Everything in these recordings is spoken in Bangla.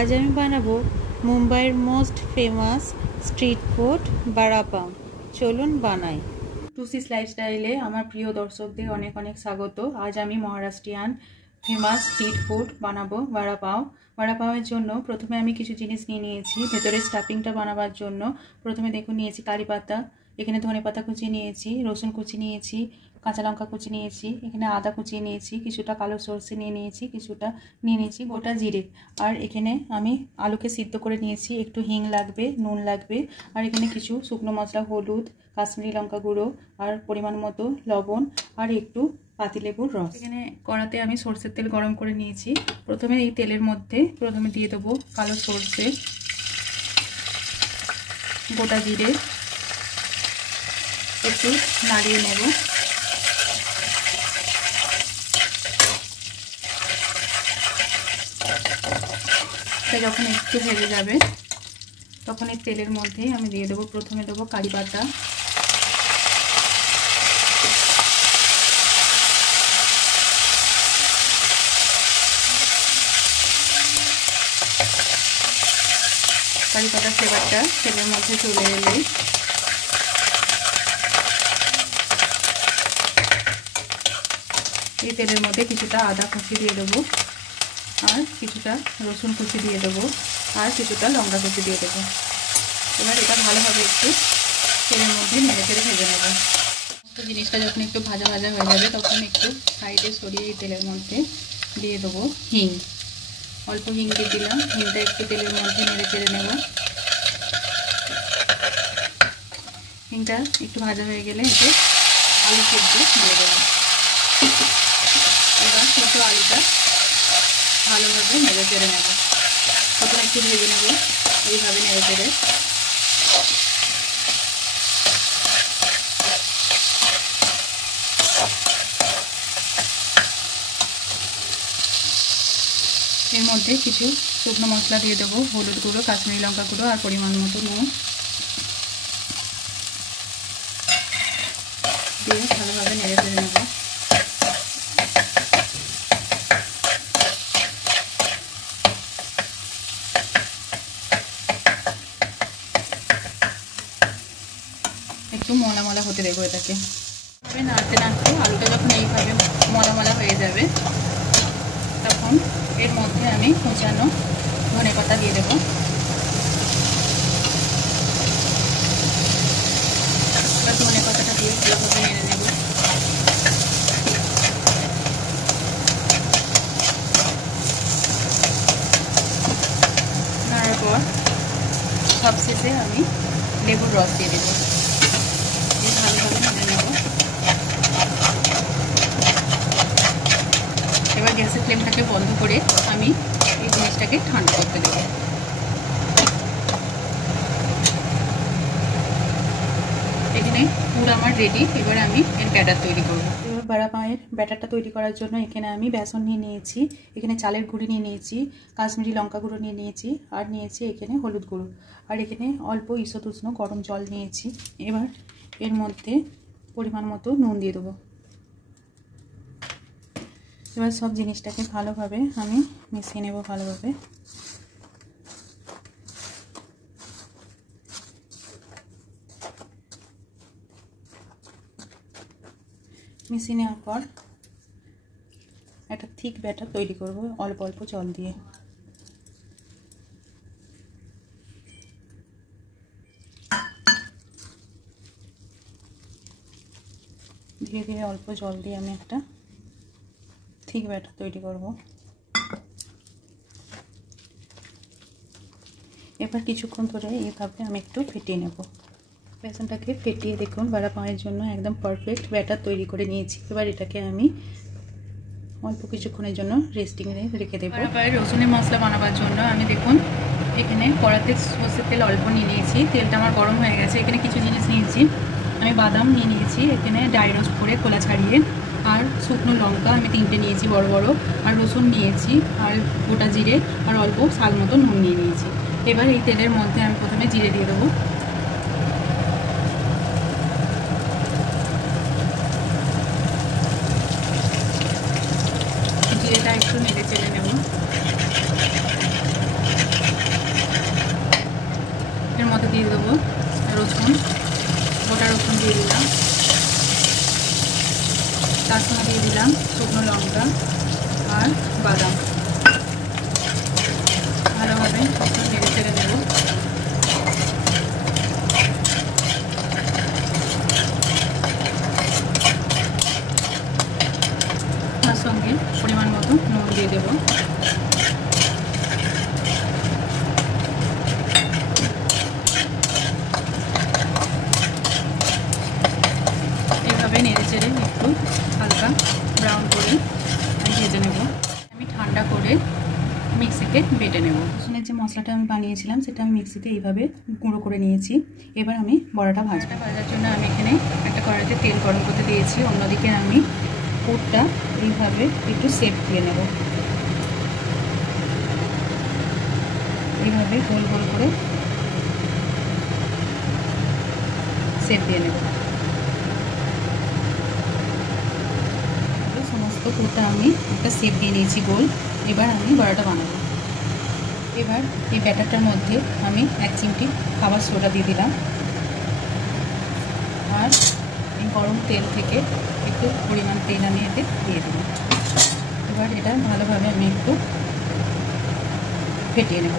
आज আমি বানাবো মুম্বাইয়ের মোস্ট ফেমাস স্ট্রিট ফুড বড়া পাও। চলুন বানাই। টুসিস লাইফস্টাইলে আমার প্রিয় দর্শকদের অনেক অনেক স্বাগত। আজ আমি মহারাষ্ট্রিয়ান ফেমাস স্ট্রিট ফুড বানাবো বড়া পাও। বড়া পাওয়ের জন্য প্রথমে আমি কিছু জিনিস নিয়ে নিয়েছি। ভেতরে স্টাফিংটা বানাবার জন্য প্রথমে দেখুন নিয়েছি কারি পাতা, এখানে ধনে পাতা কুচি নিয়েছি, রসুন কুচি নিয়েছি, কাঁচা লঙ্কা কুচি নিয়েছি, এখানে আদা কুচিয়ে নিয়েছি, কিছুটা কালো সরষে নিয়ে নিয়েছি, কিছুটা নিয়ে নিয়েছি গোটা জিরে। আর এখানে আমি আলুকে সিদ্ধ করে নিয়েছি, একটু হিং লাগবে, নুন লাগবে। আর এখানে কিছু শুকনো মশলা, হলুদ, কাশ্মীরি লঙ্কা গুঁড়ো আর পরিমাণ মতো লবণ আর একটু পাতিলেবুর রস। এখানে কড়াতে আমি সরষের তেল গরম করে নিয়েছি। প্রথমে এই তেলের মধ্যে প্রথমে দিয়ে দেবো কালো সরষে, গোটা জিরে, একটু নাড়িয়ে নেব। যখন একটু ভেজে যাবে তখন এই তেলের মধ্যে আমি দিয়ে দেবো, প্রথমে দেবো কারি পাতা, কারি পাতা ফ্লেভারটা তেলের মধ্যে চলে এলে এই তেলের মধ্যে কিছুটা আদা কুচি দিয়ে দেবো, আর কিছুটা রসুন কুচি দিয়ে দেবো, আর কিছুটা লঙ্কা কুচি দিয়ে দেবো। এবার এটা ভালোভাবে একটু তেলের মধ্যে নেড়ে চেড়ে ভেজে নেব। সমস্ত জিনিসটা যখন একটু ভাজা ভাজা হয়ে যাবে তখন একটু সাইডে সরিয়ে এই তেলের মধ্যে দিয়ে দেবো হিং। অল্প হিং দিয়ে দিলাম, হিংটা একটু তেলের মধ্যে নেড়ে চেড়ে নেব। হিংটা একটু ভাজা হয়ে গেলে এতে আলু সেদ্ধ দিয়ে দেবো। এবার সেদ্ধ আলুটা ভালোভাবে নেড়ে চেড়ে নেব। প্রথমে একটু ভেজে নেব, এইভাবে নেড়ে চেড়ে। এর মধ্যে কিছু শুকনো মশলা দিয়ে দেবো, হলুদ গুঁড়ো, কাশ্মীরি লঙ্কা গুঁড়ো আর পরিমাণ মতো নুন দিয়ে ভালোভাবে নেড়ে চেড়ে নেব। একটু মলা মলা হতে দেবো এটাকে। নাড়তে নাড়তে আলুটা যখন এইভাবে মলা মলা হয়ে যাবে তখন এর মধ্যে আমি কুচানো ধনে পাতা দিয়ে দেবো। ধনে পাতাটা দিয়ে ভালোভাবে নেড়ে নেব। নাড়ার পর সবশেষে আমি লেবুর রস দিয়ে দেবো। ভালোভাবে নেড়ে নেব। এবার গ্যাসের ফ্লেমটাকে বন্ধ করে আমি এই জিনিসটাকে ঠান্ডা করতে দেবো। এখানে পুরো আমার রেডি। এবার আমি এর ব্যাটার তৈরি করব। এবার বড়া পাওয়ের ব্যাটারটা তৈরি করার জন্য এখানে আমি বেসন নিয়ে নিয়েছি, এখানে চালের গুঁড়ি নিয়ে নিয়েছি, কাশ্মীরি লঙ্কা গুঁড়ো নিয়ে নিয়েছি, আর নিয়েছি এখানে হলুদ গুঁড়ো, আর এখানে অল্প ঈষৎ উষ্ণ গরম জল নিয়েছি। এবার এর মধ্যে পরিমাণ মতো নুন দিয়ে দেবো। এবার সব জিনিসটাকে ভালোভাবে আমি মিশিয়ে নেব। ভালোভাবে মিশিয়ে নেওয়ার পর একটা থিক ব্যাটার তৈরি করব অল্প অল্প জল দিয়ে। ধীরে ধীরে অল্প জল দিয়ে আমি একটা থিক ব্যাটার তৈরি করব। এবার কিছুক্ষণ ধরে এইভাবে আমি একটু ফেটিয়ে নেব। বেসনটাকে ফেটিয়ে দেখুন বড়া পাওয়ের জন্য একদম পারফেক্ট ব্যাটার তৈরি করে নিয়েছি। এবার এটাকে আমি অল্প কিছুক্ষণের জন্য রেস্টিংয়ে রেখে দেবো। বড়া পাওয়ের রসুনের মশলা বানাবার জন্য আমি দেখুন এখানে কড়াতে সরষের তেল অল্প নিয়ে নিয়েছি। তেলটা আমার গরম হয়ে গেছে। এখানে কিছু জিনিস নিয়েছি। আমি বাদাম নিয়ে নিয়েছি, এখানে ড্রাই রোস্ট করে খোলা ছাড়িয়ে, আর শুকনো লঙ্কা আমি 3টে নিয়েছি বড় বড়, আর রসুন নিয়েছি, আর গোটা জিরে, আর অল্প স্বাদ মতো নুন নিয়ে নিয়েছি। এবার এই তেলের মধ্যে আমি প্রথমে জিরে দিয়ে দেবো। জিরেটা একটু নেড়ে চেড়ে নেব। গোটা রসুন দিয়ে দিলাম, তার সঙ্গে দিয়ে দিলাম শুকনো লঙ্কা আর বাদাম। ভালোভাবে একটু নেড়ে চেড়ে দেবো। তার সঙ্গে পরিমাণ মতো নুন দিয়ে দেবো। এইভাবে নেড়ে চেড়ে একটু হালকা ব্রাউন করে ভেজে নেব। আমি ঠান্ডা করে মিক্সিতে বেটে নেব। রসুনের যে মশলাটা আমি বানিয়েছিলাম সেটা আমি মিক্সিতে এইভাবে গুঁড়ো করে নিয়েছি। এবার আমি বড়াটা ভাজার জন্য আমি এখানে একটা কড়াইতে তেল গরম করতে দিয়েছি। অন্যদিকে আমি পুরটা এইভাবে একটু শেপ দিয়ে নেব। এইভাবে গোল গোল করে শেপ দিয়ে নেব। সমস্ত পুরটা আমি একটা শেপ দিয়ে নিয়েছি গোল। এবার আমি বড়াটা বানাবো। এবার এই ব্যাটারটার মধ্যে আমি 1 চিমটি খাবার সোডা দিয়ে দিলাম আর এই গরম তেল থেকে একটু পরিমাণ তেল আমি এতে দিয়ে দিলাম। এবার এটা ভালোভাবে আমি একটু ফেটিয়ে নেব।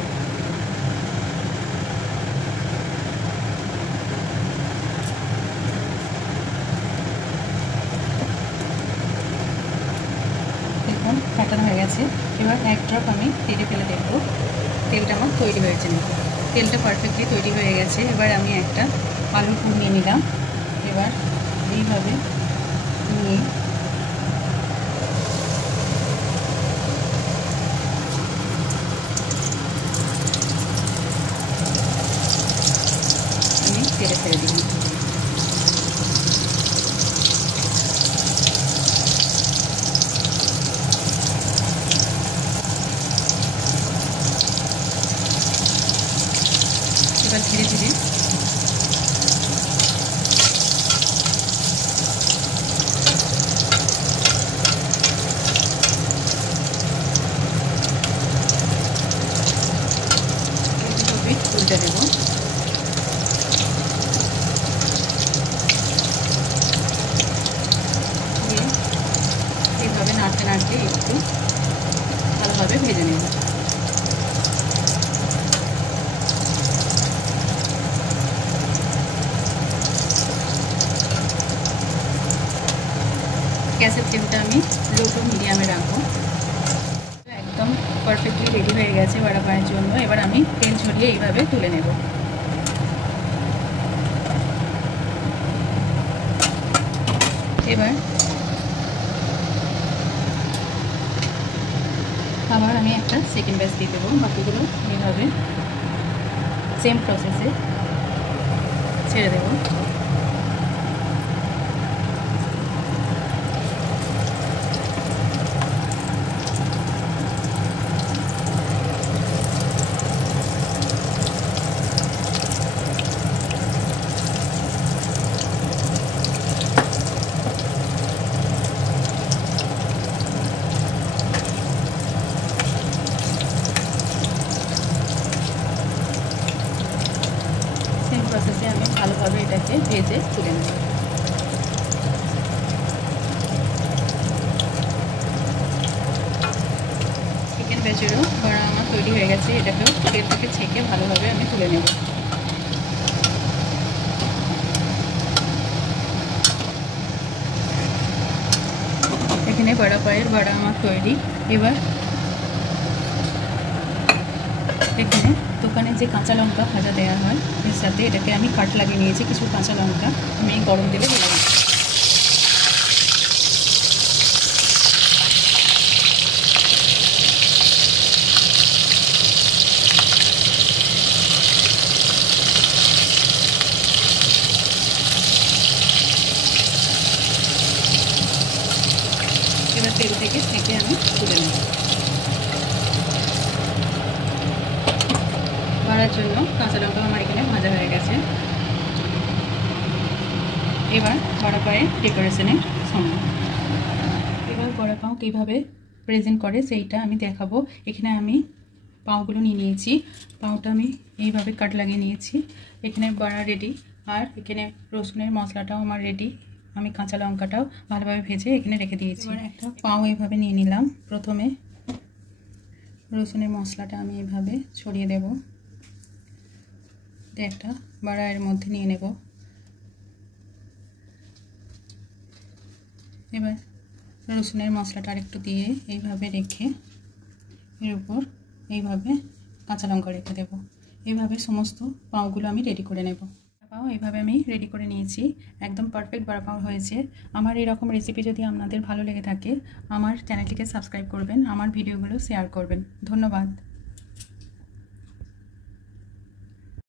দেখুন ফাটানো হয়ে গেছে। এবার 1 ড্রপ আমি তেলে ফেলে দেখব তেলটা আমার তৈরি হয়েছে নাকি। তেলটা পারফেক্টলি তৈরি হয়ে গেছে। এবার আমি একটা আলুর পুর নিয়ে নিলাম। এবার এইভাবে নিয়ে আমি তেলে ছেড়ে দিলাম। এবার ধীরে ধীরে উল্টে দেব। এইভাবে নাড়তে নাড়তে একটু ভালোভাবে ভেজে নেব। গ্যাসের ফ্লেমটা আমি লো টু মিডিয়ামে রাখবো। একদম পারফেক্টলি রেডি হয়ে গেছে বড়া পায়ের জন্য। এবার আমি তেল ঝরিয়ে এইভাবে তুলে নেব। এবার আবার আমি একটা সেকেন্ড ব্যাচ দিয়ে দেবো। বাকিগুলো এইভাবে সেম প্রসেসে ছেড়ে দেবো। প্রসেসে আমি ভালোভাবে এটাকে ভেজে তুলে নেব। চিকেন ব্যাচেরও বড়া আমার তৈরি হয়ে গেছে। এটাকেও তেল থেকে ছেঁকে ভালোভাবে আমি তুলে নেব। এখানে বড়া পায়ের বড়া আমার তৈরি। এবার এখানে দোকানে যে কাঁচা লঙ্কা ভাজা দেওয়া হয় এর সাথে এটাকে আমি কাট লাগিয়ে নিয়েছি। কিছু কাঁচা লঙ্কা আমি গরম তেলে দিলাম। এবার তেল থেকে ছেঁকে আমি তুলে নেব। ভাজার জন্য কাঁচা লঙ্কা আমার এখানে ভাজা হয়ে গেছে। এবার বড়া পায়ের ডেকোরেশনের সময়। এবার বড়া পাও কীভাবে প্রেজেন্ট করে সেইটা আমি দেখাবো। এখানে আমি পাউগুলো নিয়ে নিয়েছি। পাউটা আমি এইভাবে কাট লাগিয়ে নিয়েছি। এখানে বড়া রেডি। আর এখানে রসুনের মশলাটাও আমার রেডি। আমি কাঁচা লঙ্কাটাও ভালোভাবে ভেজে এখানে রেখে দিয়েছি। একটা পাও এইভাবে নিয়ে নিলাম। প্রথমে রসুনের মশলাটা আমি এইভাবে ছড়িয়ে দেব, একটা বাড়া এর মধ্যে নিয়ে নেব। এবার রসুনের মশলাটা আরেকটু দিয়ে এইভাবে রেখে এর উপর এইভাবে কাঁচা লঙ্কা রেখে দেব। এইভাবে সমস্ত পাওগুলো আমি রেডি করে নেব। পাও এইভাবে আমি রেডি করে নিয়েছি, একদম পারফেক্ট বড়া পাও হয়েছে। আমার এরকম রেসিপি যদি আপনাদের ভালো লেগে থাকে আমার চ্যানেলটিকে সাবস্ক্রাইব করবেন, আমার ভিডিওগুলো শেয়ার করবেন। ধন্যবাদ।